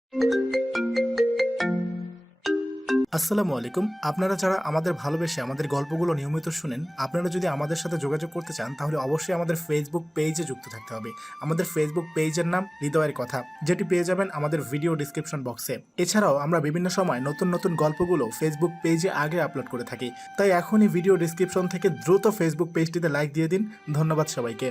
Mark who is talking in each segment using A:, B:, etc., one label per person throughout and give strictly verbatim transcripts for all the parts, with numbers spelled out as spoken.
A: আসসালামু আলাইকুম। আপনারা যারা আমাদের ভালোবেসে আমাদের গল্পগুলো নিয়মিত শুনেন, আপনারা যদি আমাদের সাথে যোগাযোগ করতে চান তাহলে অবশ্যই আমাদের ফেসবুক পেজে যুক্ত থাকতে হবে। আমাদের ফেসবুক পেজের নাম হৃদয়ের কথা, যেটি পেয়ে যাবেন আমাদের ভিডিও ডিসক্রিপশন বক্সে। এছাড়াও আমরা বিভিন্ন সময় নতুন নতুন গল্পগুলো ফেসবুক পেজে আগে আপলোড করে থাকি, তাই এখনই ভিডিও ডিসক্রিপশন থেকে দ্রুত ফেসবুক পেজটিতে লাইক দিয়ে দিন। ধন্যবাদ সবাইকে।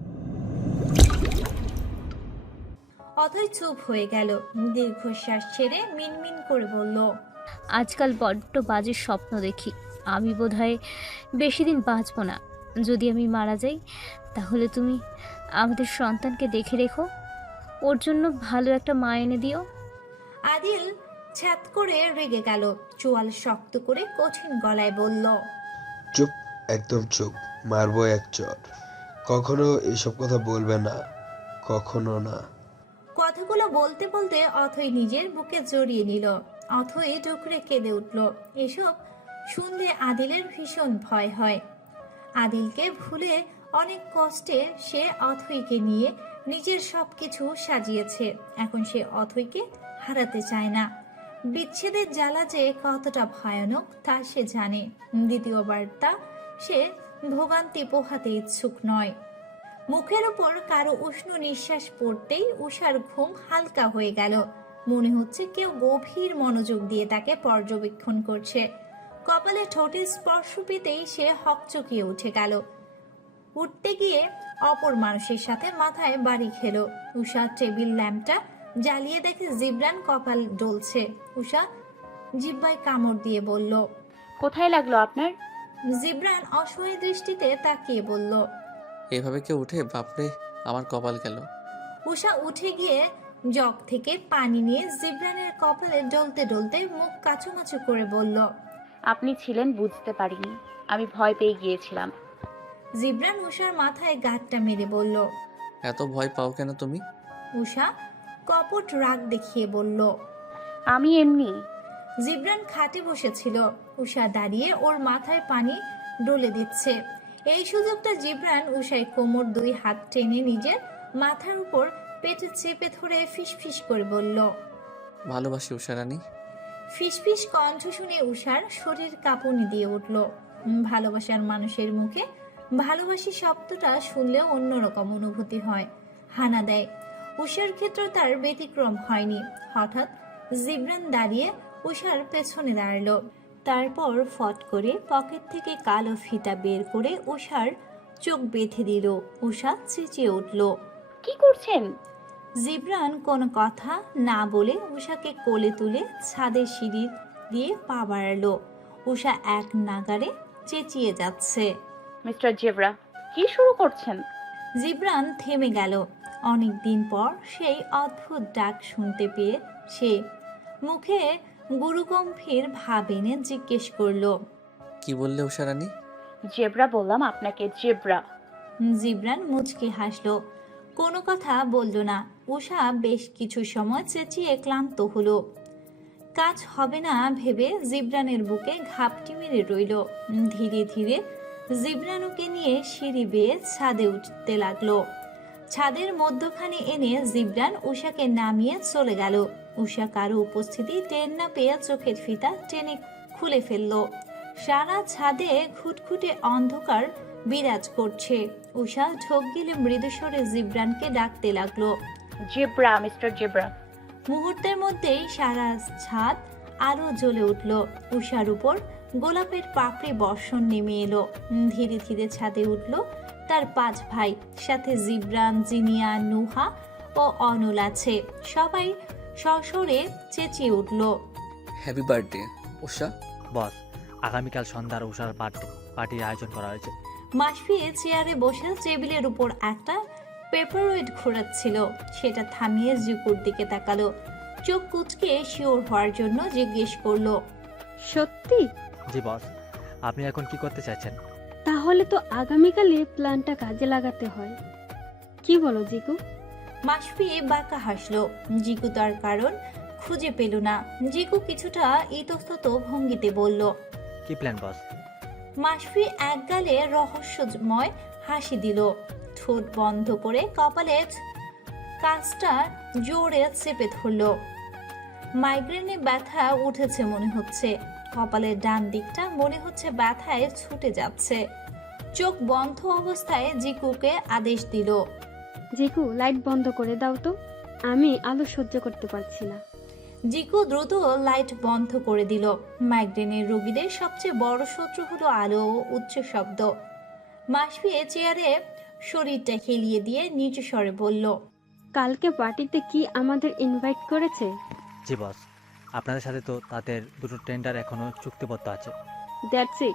B: অথই চুপ হয়ে গেল। দীর্ঘশ্বাস ছেড়ে মিনমিন করে বলল,
C: আজকাল বড্ড বাজে স্বপ্ন দেখি। আমি বোধহয় বেশি দিন বাঁচব না। যদি আমি মারা যাই তাহলে তুমি আমাদের সন্তানকে দেখে রেখো, ওর জন্য ভালো একটা মা এনে দিও।
B: আদিল ছ্যাত করে রেগে গেল। চোয়াল শক্ত করে কঠিন গলায় বলল,
D: চুপ, একদম চুপ, মারবো এক চর। কখনো এসব কথা বলবে না, কখনো না।
B: কথাগুলো বলতে বলতে অথই নিজের বুকে জড়িয়ে নিল। অথই টুকরে কেঁদে উঠল। এসব শুনলে আদিলের ভীষণ ভয় হয়। আদিলকে ভুলে অনেক কষ্টে সে অথইকে নিয়ে নিজের সবকিছু সাজিয়েছে। এখন সে অথইকে হারাতে চায় না। বিচ্ছেদের জ্বালা যে কতটা ভয়ানক তা সে জানে। দ্বিতীয়বার তা সে ভোগান্তি পোহাতে ইচ্ছুক নয়। মুখের উপর কারো উষ্ণ নিঃশ্বাস পড়তেই উষার ঘুম হালকা হয়ে গেল। মনে হচ্ছে কেউ গভীর মনোযোগ দিয়ে তাকে পর্যবেক্ষণ করছে। কপালে ঠোঁটের স্পর্শ পেতেই সে হকচকিয়ে উঠে গেল। উঠতে গিয়ে অপর মানুষের সাথে মাথায় বাড়ি খেল। উষা টেবিল ল্যাম্পটা জ্বালিয়ে দেখে জিবরান কপাল ডলছে। উষা জিব্বায় কামড় দিয়ে বলল,
E: কোথায় লাগলো আপনার?
B: জিবরান অসহায় দৃষ্টিতে তাকিয়ে বলল,
F: এভাবে কেউ উঠে? বাপরে, আমার কপাল গেল।
B: উষা উঠে গিয়ে জগ থেকে পানি নিয়ে জিবরানের কপালে ডলতে ডলতে মুখ কাচুমাচু করে বলল,
E: আপনি ছিলেন বুঝতে পারিনি, আমি ভয় পেয়ে গিয়েছিলাম।
B: জিবরান উষার মাথায় গাঁটটা মেরে বলল।
F: এত ভয় পাও কেন তুমি?
B: উষা কপট রাগ দেখিয়ে বলল।
E: আমি এমনি।
B: জিবরান খাটে বসেছিল। উষা দাঁড়িয়ে ওর মাথায় পানি ডলে দিচ্ছে। এই সুযোগটা জিবরান উষায় কোমর দুই হাত টেনে নিজের মাথার উপর পেটে চেপে ধরে ফিসফিস করে বলল,
F: ভালোবাসি উষারানী।
B: ফিসফিস কণ্ঠ শুনে উষার শরীর কাঁপুনি দিয়ে উঠল। উম, ভালোবাসার মানুষের মুখে ভালোবাসি শব্দটা শুনলেও অন্যরকম অনুভূতি হয়, হানা দেয়। উষার ক্ষেত্রে তার ব্যতিক্রম হয়নি। হঠাৎ জিবরান দাঁড়িয়ে উষার পেছনে দাঁড়ালো। তারপর ফট করে পকেট থেকে কালো ফিতা বের করে উষার চোখ বেঁধে দিল। উষা চেঁচিয়ে উঠল।
E: কি করছেন?
B: জিবরান কোনো কথা না বলে উষাকে কোলে তুলে ছাদের সিঁড়ি দিয়ে পা বাড়ালো। উষা এক নাগারে চেঁচিয়ে যাচ্ছে।
E: মিস্টার জেব্রা, কি শুরু করছেন?
B: জিবরান থেমে গেল। অনেক দিন পর সেই অদ্ভুত ডাক শুনতে পেয়ে সে মুখে গুরুগম্ভীর ভাব এনে জিজ্ঞেস করলো,
F: কি বললে উষারানী?
E: জেব্রা বললাম আপনাকে, জেব্রা।
B: জিবরান মুচকি হাসলো, কোনো কথা বলল না। উষা বেশ কিছু সময় চেঁচিয়ে ক্লান্ত হলো। কাজ হবে না ভেবে জিবরানের বুকে ঘাপটি মেরে রইল। ধীরে ধীরে জিবরানুকে নিয়ে সিঁড়ি বেয়ে ছাদে উঠতে লাগলো। ছাদের মধ্যখানে এনে জিবরান উষাকে নামিয়ে চলে গেল। উষা কারো উপস্থিতি টের না পেয়ে চোখের ফিতা টেনে খুলে ফেলল। সারা ছাদে ঘুটঘুটে অন্ধকার বিরাজ করছে। উষা ঢোক গিলে মৃদুস্বরে জিবরানকে ডাকতে লাগলো।
E: Zebra, mister zebra.
B: মুহূর্তের মধ্যেই সারা ছাদ আরো জ্বলে উঠল। উষার উপর গোলাপের পাপড়ি বর্ষণ নেমে এলো। ধীরে ধীরে ছাদে উঠল তার পাঁচ ভাই, সাথে জিবরান, জিনিয়া, নুহা ও অনল আছে। সবাই সশরে চেঁচিয়ে উঠল,
F: হ্যাপি বার্থডে উষা।
G: বস, আগামীকাল সন্ধ্যার উষার বার্থডে পার্টির আয়োজন করা হয়েছে।
B: মাসফি চেয়ারে বসে টেবিলের উপর একটা পেপারওয়েট ঘোরাচ্ছিল। সেটা থামিয়ে জিকুর দিকে তাকালো। চোখ কুচকে শিওর হওয়ার জন্য জিজ্ঞেস করলো,
H: সত্যি?
G: জি বস, আপনি এখন কি করতে চাইছেন?
H: তাহলে তো আগামীকালে প্ল্যানটা কাজে লাগাতে হয়। কি বলো জিকু?
B: মাসফি বাঁকা হাসলো। জিকু তার কারণ খুঁজে পেল না। জিকু কিছুটা ইতস্তত ভঙ্গিতে বলল,
G: কি প্ল্যান বস?
B: মাসফি এক গালে রহস্যময় হাসি দিল। ঠোঁট বন্ধ করে কপালে কাজটা জোরে চেপে ধরল। মাইগ্রেনে ব্যথা উঠেছে মনে হচ্ছে। কপালের ডান দিকটা মনে হচ্ছে ব্যথায় ছুটে যাচ্ছে। চোখ বন্ধ অবস্থায় জিকুকে আদেশ দিল।
H: জিকু, লাইট বন্ধ করে দাও তো, আমি আলো সহ্য করতে পারছি না।
B: জিকু দ্রুত লাইট বন্ধ করে দিল। মাইগ্রেনের রোগীদের সবচেয়ে বড় শত্রু হলো আলো ও উচ্চ শব্দ। মাসফিয়ে চেয়ারে শরীরটা হেলিয়ে দিয়ে নিচু স্বরে বলল,
H: কালকে পার্টিতে কি আমাদের ইনভাইট করেছে?
G: জি বস, আপনাদের সাথে তো তাদের দুটো টেন্ডার এখনো চুক্তিবদ্ধ আছে।
H: That's it,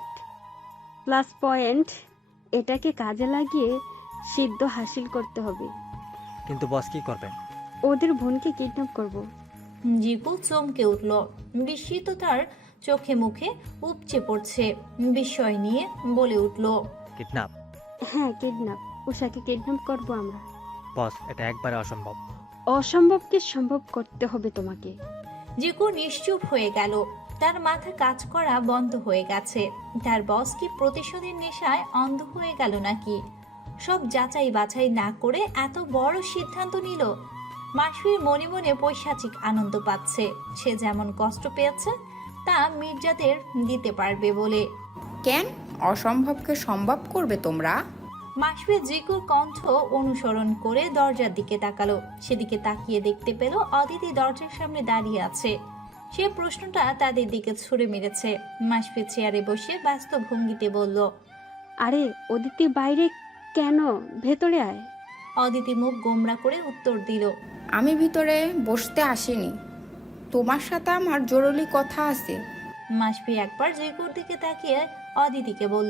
H: plus point. এটাকে কাজে লাগিয়ে সিদ্ধ হাসিল করতে হবে।
G: কিন্তু বস কি করবেন?
H: ওদের বোনকে কিডন্যাপ করব।
B: জিকু চমকে উঠল। বিস্মিত তার চোখে মুখে উপচে পড়ছে। বিস্ময় নিয়ে বলে উঠল,
G: কিডন্যাপ?
H: হ্যাঁ, কিডন্যাপ। উষাকে কিডন্যাপ করব আমরা।
G: বস, এটা একবারে অসম্ভব।
H: অসম্ভবকে সম্ভব করতে হবে তোমাকে।
B: জিকু নিশ্চুপ হয়ে গেল। তার মাথা কাজ করা বন্ধ হয়ে গেছে। তার বস কি প্রতিশোধের নেশায় অন্ধ হয়ে গেল নাকি? সব যাচাই বাছাই না করে এত বড় সিদ্ধান্ত নিল। মাসফির মনে মনে পৈশাচিক আনন্দ পাচ্ছে। সে যেমন কষ্ট পেয়েছে তা মির্জাদের দিতে পারবে বলে।
I: কেন অসম্ভবকে সম্ভব করবে তোমরা?
B: মাসফি জিকুর কণ্ঠ অনুসরণ করে দরজার দিকে তাকালো। সেদিকে তাকিয়ে দেখতে পেল অদিতি দরজার সামনে দাঁড়িয়ে আছে। সে প্রশ্নটা তাদের দিকে ছুড়ে মেরেছে। মাসফি চেয়ারে বসে ব্যস্ত ভঙ্গিতে বলল,
H: আরে অদিতি, বাইরে কেন? ভেতরে আয়।
B: অদিতি মুখ গোমরা করে উত্তর দিল,
I: আমি ভিতরে বসতে আসিনি, তোমার সাথে আমার জরুরি কথা আছে।
B: মাসফি একবার জিকুর দিকে তাকিয়ে অদিতিকে বলল।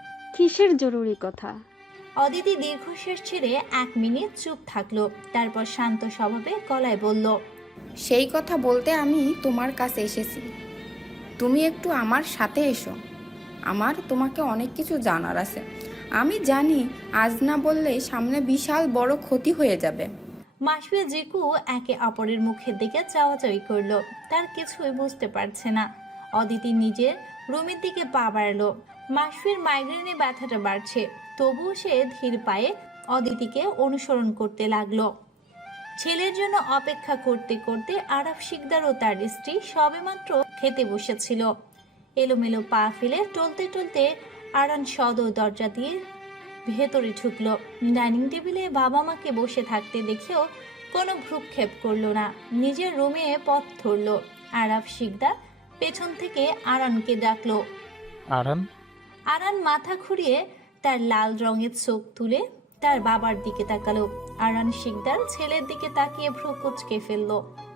H: কিসের জরুরি কথা?
B: অদিতি দীর্ঘশ্বাস ছেড়ে এক মিনিট চুপ থাকলো। তারপর শান্ত স্বভাবে গলায় বলল,
I: সেই কথা বলতে আমি তোমার কাছে এসেছি। তুমি একটু আমার সাথে এসো, আমার তোমাকে অনেক কিছু জানার আছে। আমি জানি আজ না বললে সামনে বিশাল বড় ক্ষতি হয়ে যাবে।
B: মাসফি জিকু একে অপরের মুখের দিকে চাওয়াচাওয়ি করলো। তার কিছুই বুঝতে পারছে না। অদিতি নিজের রুমের দিকে পা বাড়ালো। মাসফির মাইগ্রেনে ব্যথাটা বাড়ছে, তবুও সে ধীর পায়ে অদিতিকে অনুসরণ করতে লাগলো। ছেলের জন্য অপেক্ষা করতে করতে আরাফ শিকদার ও তার স্ত্রী সবেমাত্র খেতে বসেছিল। এলোমেলো পা ফেলে টলতে টলতে আরান সদর দরজা দিয়ে ভেতরে ঢুকলো। ডাইনিং টেবিলে বাবা মাকে বসে থাকতে দেখেও কোনো ভ্রুক্ষেপ করলো না। নিজের রুমে পথ ধরলো। আরাফ শিকদার পেছন থেকে আরানকে ডাকলো।
J: আরান?
B: আরান মাথা ঘুরিয়ে তার লাল রঙের চোখ তুলে তার বাবার দিকে তাকালো। আরান শিকদার ছেলের দিকে তাকিয়ে ভ্রু কুঁচকে ফেললো।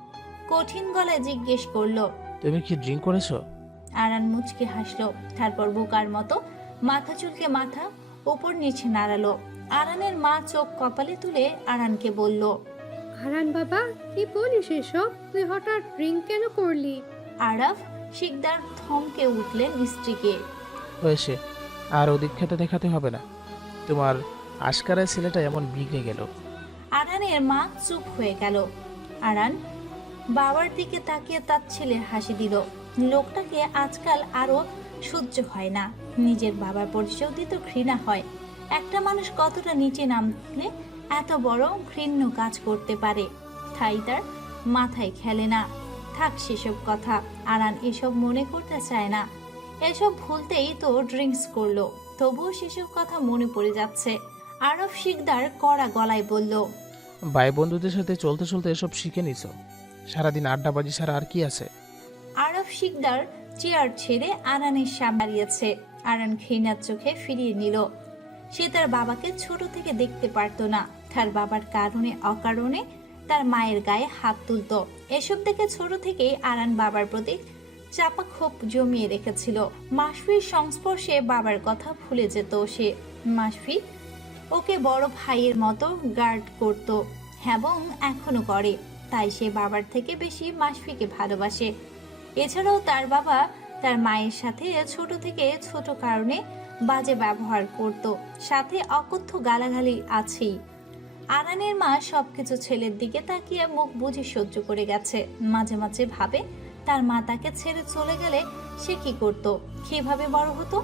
B: কঠিন গলায় জিজ্ঞেস করলো,
J: তুমি কি ড্রিঙ্ক করেছো?
B: আরান মুচকি হাসলো। তারপর বোকার মতো মাথা চুলকে মাথা উপর নিচে নাড়ালো। আরানের মা চোখ কপালে তুলে আরানকে বলল,
K: আরান বাবা, কি বলিস এসব? তুই হঠাৎ ড্রিঙ্ক কেন করলি?
B: আরাফ শিকদার থমকে উঠলেন স্ত্রীকে।
J: হয়েছে, আর অধিক্ষেতা দেখাতে হবে না। তোমার আশকারের ছেলেটা এমন বিগড়ে গেল।
B: আরানের মা চুপ হয়ে গেল। আরান বাবার দিকে তাকিয়ে তার ছেলের হাসি দিল। লোকটাকে আজকাল আরো সহ্য হয় না। নিজের বাবার পরিচয় দিতে ঘৃণা হয়। একটা মানুষ কতটা নিচে নামলে এত বড় ঘৃণ্য কাজ করতে পারে, তাই তার মাথায় খেলে না। থাক সেসব কথা। আরান এসব মনে করতে চায় না। এসব ভুলতেই তো ড্রিঙ্কস করলো। তবুও সেসব কথা মনে পড়ে যাচ্ছে। আরফ শিকদার কড়া গলায় বলল,
J: ভাই বন্ধুদের সাথে চলতে চলতে এসব শিখে নিছো। সারাদিন আড্ডাবাজি ছাড়া আর কি আছে?
B: আরফ শিকদার চেয়ার ছেড়ে আরানের সামনে দাঁড়িয়েছে। আরান ঘৃণার চোখে ফিরিয়ে নিল। সে তার বাবাকে ছোট থেকে দেখতে পারত না। তার বাবার কারণে অকারণে তার মায়ের গায়ে হাত তুলত। এসব দেখে ছোট থেকেই আরান বাবার প্রতি চাপা ক্ষোভ জমিয়ে রেখেছিল। মাসফির সংস্পর্শে বাবার কথা ভুলে যেত সে। মাসফি ওকে বড় ভাইয়ের মতো গার্ড করত এবং এখনো করে। তাই সে বাবার থেকে বেশি মাসফিকে ভালোবাসে। এছাড়াও তার বাবা তার মায়ের সাথে ছোট থেকে ছোট কারণে বাজে ব্যবহার করত, সাথে অকথ্য গালাগালি আছেই। আরানের মা সবকিছু ছেলের দিকে তাকিয়ে মুখ বুঝে সহ্য করে গেছে। মাঝে মাঝে ভাবে তার মা তাকে ছেড়ে চলে গেলে সে কি করত, কিভাবে বড় হতো।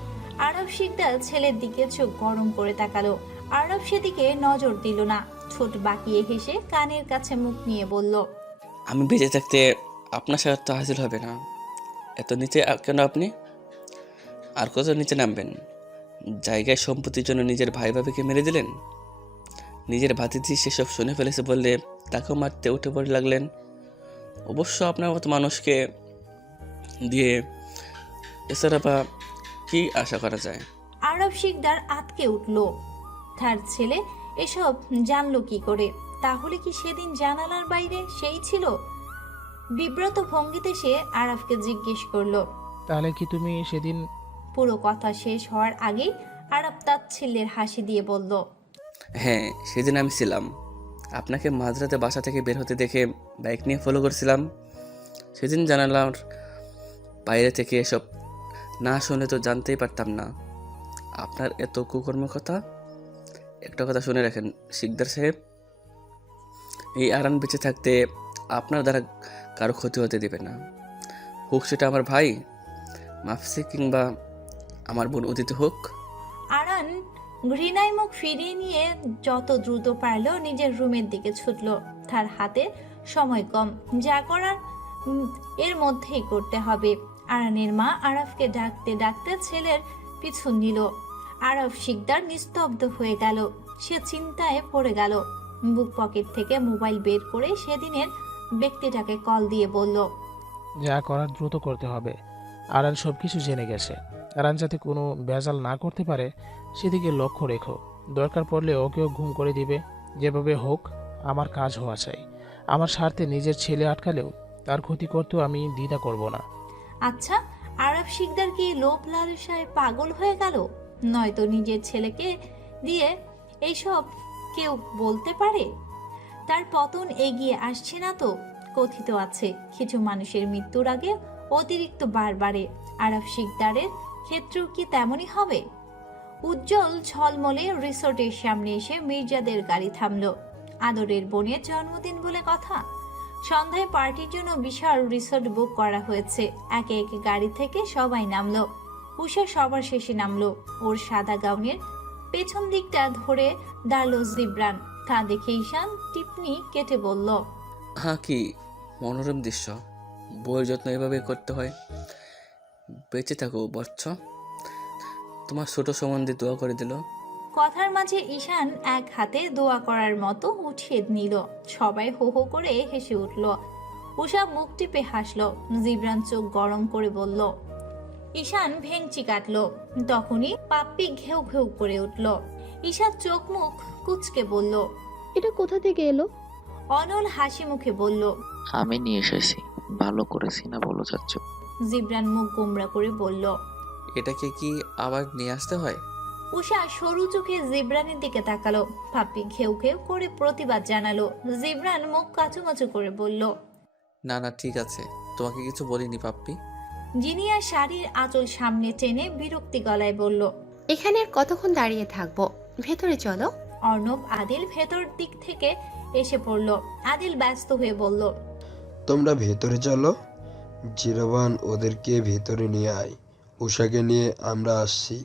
B: আরব শিকদার ছেলের দিকে চোখ গরম করে তাকালো। আরব সেদিকে নজর দিল না। ঠোঁট বাঁকিয়ে হেসে কানের কাছে মুখ নিয়ে বলল,
L: আমি বেঁচে থাকতে
F: আপনার সাথে তো হাসিল হবে না। এত নিচে আ- কেন আপনি? আর কত নিচে নামবেন? জায়গায় সম্পত্তির জন্য নিজের ভাই ভাবিকে মেরে দিলেন। নিজের ভাতিজি সেসব শুনে ফেলেছে বললে তাকেও মারতে উঠে পড়ে লাগলেন। অবশ্য আপনার মতো মানুষকে দিয়ে এছাড়া বা কি আশা করা যায়?
B: আরব শিকদার আটকে উঠল। তার ছেলে এসব জানলো কি করে? তাহলে কি সেদিন জানালার বাইরে সেই ছিল? বিব্রত ভঙ্গিতে সে আরবকে জিজ্ঞেস করলো।
J: তাহলে কি তুমি সেদিন?
B: পুরো কথা শেষ হওয়ার আগেই আরব তাচ্ছিল্যের হাসি দিয়ে বলল,
F: হ্যাঁ, সেদিন আমি ছিলাম। আপনাকে মাঝরাতে বাসা থেকে বের হতে দেখে বাইক নিয়ে ফলো করছিলাম। সেদিন জানালাম বাইরে থেকে এসব না শুনে তো জানতেই পারতাম না আপনার এত কুকর্ম কথা। একটা কথা শুনে রাখেন শিকদার সাহেব, এই আরান বেঁচে থাকতে আপনার দ্বারা কারো ক্ষতি হতে দেবে না। হোক সেটা আমার ভাই মাফসি কিংবা আমার বোন অদিতি হোক।
B: আরান ঘৃণায় মুখ ফিরিয়ে নিয়ে যত দ্রুত পারল নিজের রুমের দিকে ছুটল। তার হাতে সময় কম, যা করার উম, এর মধ্যেই করতে হবে। আরানের মা আরাফকে ডাকতে ডাকতে ছেলের পিছু নিল। আরব শিকদার নিস্তব্ধ হয়ে গেল। সে চিন্তায় পড়ে গেল। বুক পকেট থেকে মোবাইল বের করে সেদিনের ব্যক্তিটাকে কল দিয়ে বলল,
J: যা করার দ্রুত করতে হবে। আরান সব কিছু জেনে গেছে। আরান যাতে কোনো ভেজাল না করতে পারে সেদিকে লক্ষ্য রেখো। দরকার পড়লে ওকেও ঘুম করে দিবে। যেভাবে হোক আমার কাজ হওয়া চাই। আমার স্বার্থে নিজের ছেলে আটকালেও তার ক্ষতি করতেও আমি দ্বিধা করব না।
B: আচ্ছা, আরব শিকদার কি লোভ লালসায় পাগল হয়ে গেল? নয়তো নিজের ছেলেকে দিয়ে এইসব কেউ বলতে পারে? তার পতন এগিয়ে আসছে না তো? কথিত আছে কিছু মানুষের মৃত্যুর আগে অতিরিক্ত বার বাড়ে। আরব শিকদারের ক্ষেত্রেও কি তেমনই হবে? উজ্জ্বল ঝলমলে রিসোর্টের সামনে এসে মির্জাদের গাড়ি থামলো। আদরের বোনের জন্মদিন বলে কথা। সন্ধ্যায় পার্টির জন্য বিশাল রিসোর্ট বুক করা হয়েছে। একে একে গাড়ি থেকে সবাই নামলো। উষা সবার শেষে নামলো। ওর সাদা গাউনের পেছন দিকটা ধরে দাঁড়ালো জিব্রান। তা দেখে ঈশান টিপনি কেটে বলল,
F: হ্যাঁ, কি মনোরম দৃশ্য। বইয়ের যত্ন এভাবে করতে হয়। বেঁচে থাকো বচ্চ। তোমার ছোট সম্বন্ধে দোয়া করে দিল।
B: কথার মাঝে ঈশান এক হাতে দোয়া করার মতো উঠিয়ে নিল। সবাই হো হো করে হেসে উঠল। উষা মুখ টিপে হাসলো। জিবরান চোখ গরম করে বলল। ঈশান ভেংচি কাটলো। তখনই পাপ্পি ঘেউ ঘেউ করে উঠল। ঈশান চোখ মুখ কুচকে বলল,
K: এটা কোথা থেকে এলো?
B: অনল হাসি মুখে বলল,
L: আমি নিয়ে এসেছি। ভালো করেছি না বলো চাচ্ছ?
B: জিবরান মুখ গোমরা করে বলল।
F: এটাকে কি আবার নিয়ে আসতে হয়?
B: উষা সরু চোখে জিবরানের দিকে তাকালো। পাপ্পি ঘেউ ঘেউ করে প্রতিবাদ জানালো। জিবরান মুখ কাচুমাচু করে বলল,
F: না না ঠিক আছে, তোমাকে কিছু বলিনি পাপ্পি।
B: জিনিয়া শাড়ির আঁচল সামনে টেনে বিরক্তি গলায় বলল,
M: এখানে আর কতক্ষণ দাঁড়িয়ে থাকবো? ভেতরে চলো।
B: অর্ণব আদিল ভেতর দিক থেকে এসে পড়ল। আদিল ব্যস্ত হয়ে বলল,
D: তোমরা ভেতরে চলো। জিরাবান ওদেরকে ভেতরে নিয়ে আয়। উষাকে নিয়ে আমরা আসছি।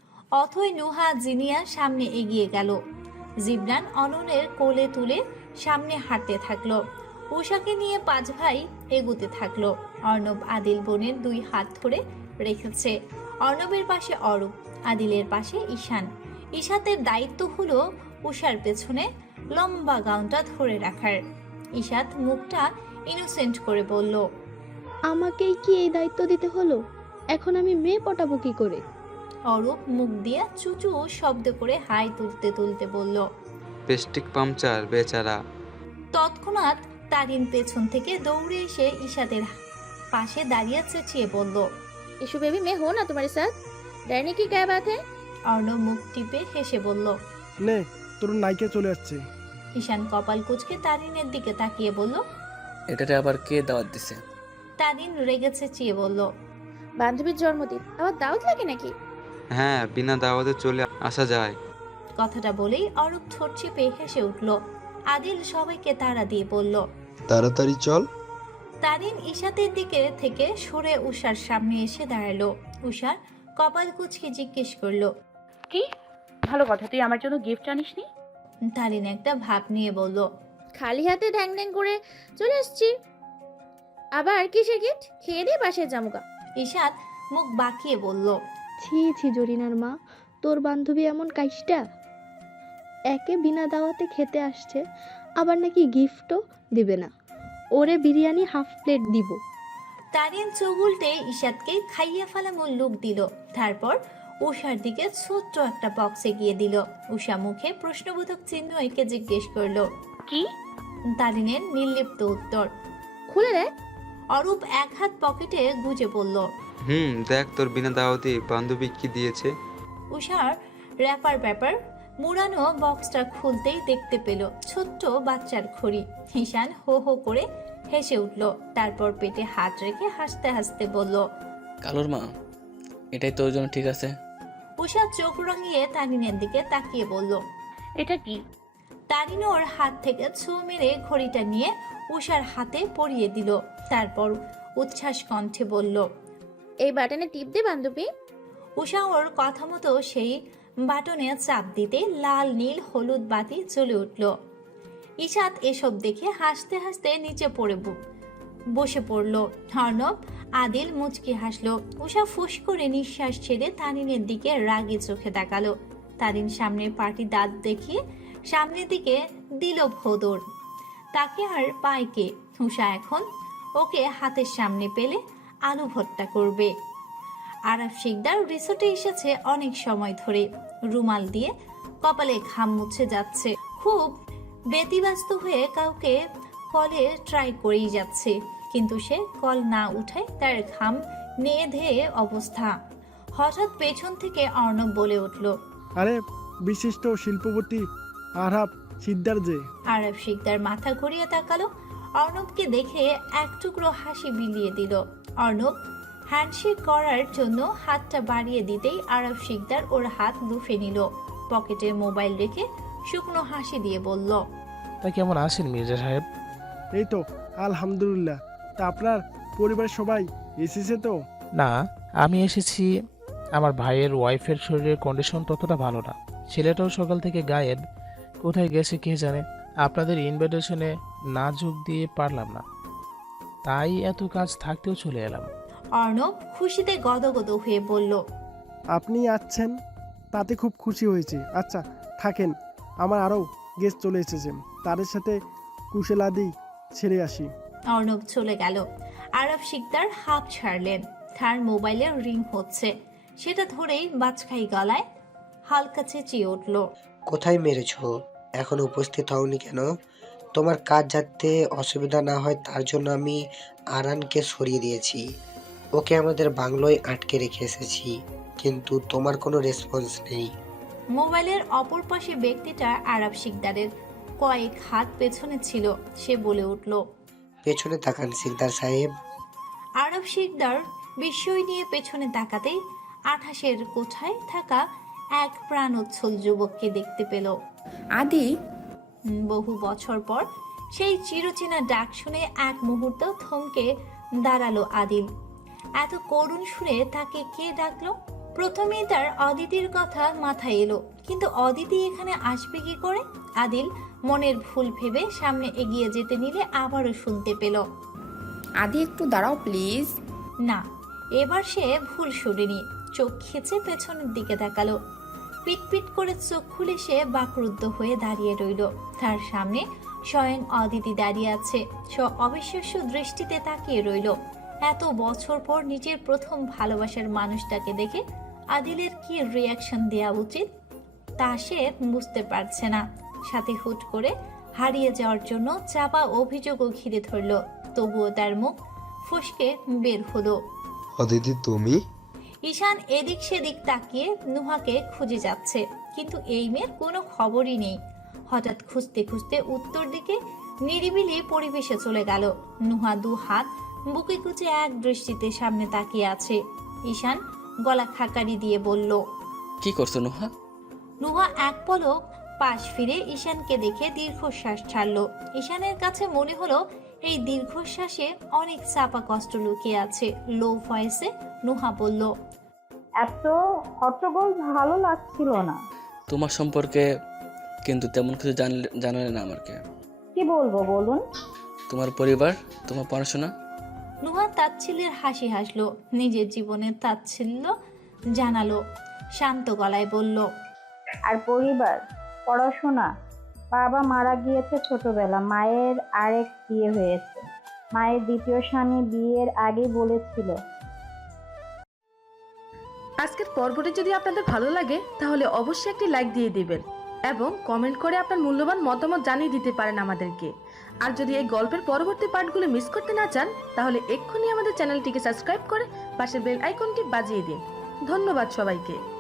B: অথই নুহা জিনিয়া সামনে এগিয়ে গেল। জিবরান অননের কোলে তুলে সামনে হাঁটতে থাকলো। উষাকে নিয়ে পাঁচ ভাই এগুতে থাকলো। অর্ণব আদিল বোনের দুই হাত ধরে রেখেছে। অর্ণবের পাশে অরূপ, আদিলের পাশে ঈশান। ঈশাতের দায়িত্ব হলো উষার পেছনে লম্বা গাউনটা ধরে রাখার। ঈশাত মুখটা ইনোসেন্ট করে বলল,
K: আমাকেই কি এই দায়িত্ব দিতে হলো? এখন আমি মেয়ে পটাবো কি করে?
B: অরূপ মুখ দিয়ে চুচু শব্দ করে হাই তুলতে তুলতে বলল।
N: পেস্টিক পাংচার বেচারা।
B: তৎক্ষণাৎ তারিন পেছন থেকে দৌড়ে এসে ঈশাতের পাশে দাঁড়িয়ে চেঁচিয়ে বলল,
K: इशू बेबी मैं हो ना तुम्हारे साथ? डरने की क्या बात है?
B: অর্ণব মুখ টিপে হেসে বলল,
O: নে তোর নাইকে চলে আসছে।
B: ঈশান কপাল কুঁচকে তারিনের দিকে তাকিয়ে বলল,
F: এটাতে আবার কে দাওয়াত দিছে?
B: তারিন রেগে চেঁচিয়ে বলল,
K: বান্ধবীর জন্মদিন, আবার দাওয়াত লাগে নাকি?
N: হ্যাঁ, বিনা দাওয়াতে চলে আসা যায়।
B: কথাটা বলেই অরূপ ঠোঁট চেপে হেসে উঠল। আদিল সবাইকে তাড়া দিয়ে বলল,
D: তাড়াতাড়ি চল।
B: তারিন ঈশাতের দিকে থেকে সরে উষার সামনে এসে দাঁড়ালো। উষার কপাল কুঁচকে জিজ্ঞেস করলো,
E: কি ভালো কথা, তুই আমার জন্য গিফট আনিসনি?
B: তারিন একটা ভাব নিয়ে বলল,
K: খালি হাতে ঢ্যাং ঢ্যাং করে চলে আসছি।
P: আবার কিসের গিফট? খেয়ে দিয়ে বাসায় যামুগা।
B: ঈশান মুখ বাঁকিয়ে বলল,
Q: ছি ছি জরিনার মা, তোর বান্ধবী এমন কাইসটা? একে বিনা দাওয়াতে খেতে আসছে, আবার নাকি গিফটও দিবে না। ওরে বিরিয়ানি হাফ প্লেট দিব।
B: তারিন চোখ উল্টে ঈশাদকে খাইয়া ফেলামো লুক দিল, তারপর উষার দিকে ছোট্ট একটা বক্সে গিয়ে দিল। উষা মুখে প্রশ্নবোধক চিহ্ন এঁকে জিজ্ঞেস করলো,
E: কি?
B: তারিনের নির্লিপ্ত উত্তর,
P: খুলে দেয়।
B: অরূপ এক হাত পকেটে গুজে পড়ল।
N: হুম দেখ তোর বিনা দাওয়াতি বান্ধবী কি দিয়েছে।
B: উষার র্যাপার ব্যাপার মুড়ানো বক্সটা খুলতেই দেখতে পেল ছোট্ট বাচ্চার ঘড়ি। ঈশান হো হো করে হেসে উঠল, তারপর পেটে হাত রেখে হাসতে হাসতে বলল,
F: কালুর মা, এটাই তোর জন্য ঠিক আছে।
B: উষা চোখ রাঙিয়ে তারিনের দিকে তাকিয়ে বলল,
E: এটা কি?
B: তারিন ওর হাত থেকে ছো মেরে ঘড়িটা নিয়ে উষার হাতে পরিয়ে দিল, তারপর উচ্ছ্বাস কণ্ঠে বলল,
P: এই বাটনে টিপ দে বান্ধবী।
B: উষা ওর কথা মতো সেই বাটনে চাপ দিতে লাল নীল হলুদ বাতি জ্বলে উঠল। ঈশাদ এসব দেখে হাসতে হাসতে নিচে পড়ে ব- বসে পড়ল। অর্ণব আদিল মুচকি হাসলো। উষা ফুস করে নিঃশ্বাস ছেড়ে তারিনের দিকে রাগি চোখে তাকালো। তারিন সামনের পাটি দাঁত দেখিয়ে সামনের দিকে দিল ভোদর। তাকে আর পায়কে। উষা এখন ওকে হাতের সামনে পেলে আলু ভর্তা করবে। আরাফ শিকদার রিসোর্টে এসেছে অনেক সময় ধরে, রুমাল দিয়ে কপালে ঘাম মুছে যাচ্ছে। খুব ব্যতিব্যস্ত হয়ে কাউকে কলে ট্রাই করেই যাচ্ছে, কিন্তু সে কল না উঠায় তার ঘাম নিয়ে ধেয়ে অবস্থা। হঠাৎ পেছন থেকে অর্ণব বলে উঠল,
O: আরে বিশিষ্ট শিল্পপতি আরাফ শিকদার যে।
B: আরাফ শিকদার মাথা ঘুরিয়ে তাকালো। অর্ণবকে দেখে এক টুকরো হাসি বিলিয়ে দিল। অর্ণব হ্যান্ডশেক করার জন্য হাতটা বাড়িয়ে দিতেই আরাফ শিকদার ওর হাত লুফে নিল। পকেটে মোবাইল রেখে শুকনো হাসি দিয়ে বলল,
J: তা কেমন আছেন মির্জা সাহেব?
O: এই তো আলহামদুলিল্লাহ। তা আপনার পরিবারের সবাই এসেছে তো?
J: না, আমি এসেছি। আমার ভাইয়ের ওয়াইফের শরীরের কন্ডিশন ততটা ভালো না, ছেলেটাও সকাল থেকে গায়েব, কোথায় গেছে কে জানে। আপনাদের ইনভাইটেশনে না যোগ দিয়ে পারলাম না, তাই এত কাজ থাকতেও চলে এলাম।
B: অর্ণব খুশিতে গদগদ হয়ে বলল,
O: আপনি আছেন তাতে খুব খুশি হয়েছি। আচ্ছা থাকেন, আমার আরও গেস্ট চলে এসেছে, তাদের সাথে কুশেলাদি ছেড়ে আসি।
B: অর্ণব চলে গেল। আরাফ শিকদার হাঁপ ছাড়লেন। তার মোবাইলে রিং হচ্ছে, সেটা ধরেই বাজখাই গলায় হালকা চেঁচিয়ে উঠল,
R: কোথায় মেরেছ? এখন উপস্থিত হওনি কেন? তোমার কাজ যাতে অসুবিধা না হয় তার জন্য আমি আরানকে সরিয়ে দিয়েছি। ওকে আমাদের বাংলোয় আটকে রেখে এসেছি, কিন্তু তোমার কোনো রেসপন্স নেই।
B: মোবাইলের অপর পাশে ব্যক্তিটা আরাফ শিকদারের কয়েক হাত পেছনে ছিল। সে বলে উঠল,
R: পেছনে তাকান শিকদার সাহেব।
B: আরাফ শিকদার বিস্ময় নিয়ে পেছনে তাকাতেই আঠাশের কোঠায় থাকা এক প্রাণোচ্ছল যুবককে দেখতে পেল।
I: আদি,
B: বহু বছর পর সেই চিরচেনা ডাক শুনে এক মুহূর্ত থমকে দাঁড়ালো আদিল। এত করুণ সুরে তাকে কে ডাকলো? প্রথমেই তার অদিতির কথা মাথায় এলো, কিন্তু অদিতি এখানে আসবে কি করে? আদিল মনের ভুল ভেবে সামনে এগিয়ে যেতে নিলে আবারও শুনতে পেল,
I: আদি একটু দাঁড়াও প্লিজ।
B: না, এবার সে ভুল শুনেনি। চোখ খেচে পেছনের দিকে তাকালো। পিটপিট করে চোখ খুলে সে বাকরুদ্ধ হয়ে দাঁড়িয়ে রইল। তার সামনে স্বয়ং অদিতি দাঁড়িয়ে আছে। সে অবিশ্বাস্য দৃষ্টিতে তাকিয়ে রইল। এত বছর পর নিজের প্রথম ভালোবাসার মানুষটাকে দেখে আদিলের কি রিয়াকশন দেওয়া উচিত তা সে বুঝতে পারছে না। সাথে হুট করে হারিয়ে যাওয়ার জন্য চাপা অভিযোগও ঘিরে ধরল, তবুও তার মুখ ফসকে বের হলো,
D: অদিতি তুমি?
B: ঈশান এদিক সেদিক তাকিয়ে নুহাকে খুঁজে যাচ্ছে, কিন্তু এই মেয়ের কোনো খবরই নেই। হঠাৎ খুঁজতে খুঁজতে উত্তর দিকে নিরিবিলি পরিবেশে চলে গেল। নুহা দু হাত বুকে কুচে এক দৃষ্টিতে সামনে তাকিয়ে আছে। ঈশান গলা খাকারি দিয়ে বলল,
F: কি করছো নুহা?
B: নুহা এক পলক পাশ ফিরে ঈশানকে দেখে দীর্ঘশ্বাস ছাড়ল। ঈশানের কাছে মনে হলো এই দীর্ঘশ্বাসে অনেক চাপা কষ্ট লুকিয়ে আছে। লো ভয়েসে নুহা বলল,
S: এত হট্টগোল ভালো লাগছিল না।
F: তোমার সম্পর্কে কিন্তু তেমন কিছু জানলে জানালে না আমাকে।
S: কি বলবো বলুন?
F: তোমার পরিবার, তোমার পড়াশোনা।
B: নুহান তাচ্ছিল্যের হাসি হাসলো, নিজের জীবনের তাচ্ছিল্য জানালো, শান্ত গলায় বলল,
S: আর পরিবার, পড়াশোনা। বাবা মারা গিয়েছে ছোটবেলা, মায়ের আরেক বিয়ে হয়েছে। মায়ের দ্বিতীয় স্বামী বিয়ের আগে বলেছিল।
T: আজকের পর্বটি যদি আপনাদের ভালো লাগে তাহলে অবশ্যই একটি লাইক দিয়ে দিবেন এবং কমেন্ট করে আপনার মূল্যবান মতামত জানিয়ে দিতে পারেন আমাদেরকে। আর যদি এই গল্পের পরবর্তী পার্টগুলো মিস করতে না চান তাহলে এক্ষুনি আমাদের চ্যানেলটিকে সাবস্ক্রাইব করে পাশের বেল আইকনটি বাজিয়ে দিন। ধন্যবাদ সবাইকে।